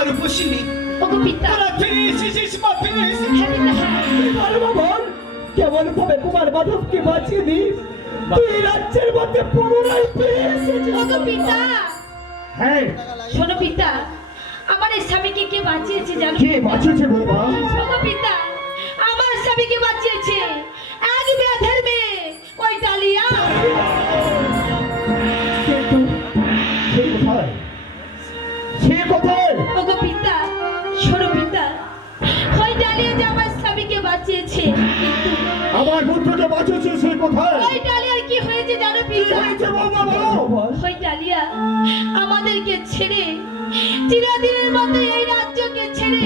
আমার উপসিনী ওগো পিতা তোরা ফিরে এসেছিস মা, ফিরে এসেছিস। হ্যাঁ পিতা হ্যাঁ বল কেমন ভাবে কুমার মাধবকে বাঁচিয়ে দিস তুই রাজ্যের মধ্যে পুনরায় ফিরে এসেছিস। ওগো পিতা হ্যাঁ শোনো পিতা, আমার এই স্বামীকে কে বাঁচিয়েছে জানো? কে বাঁচিয়েছে বৌমা? ওগো পিতা, আমার স্বামীকে বাঁচিয়েছে এক ব্যাধের মেয়ে, ওই ডালিয়া। কিন্তু সে কোথায়? ওগো পিতা শোনো পিতা, ওই ডালিয়া যে আমার স্বামীকে বাঁচিয়েছে, কিন্তু আমার পুত্রকে বাঁচিয়েছে সে কোথায়? ওই ডালিয়ার কি হয়েছে জানো পিতা? হয়েছে বৌমা বলো। ওই ডালিয়া আমাদেরকে ছেড়ে চিরদিনের মতো এই রাজ্যকে ছেড়ে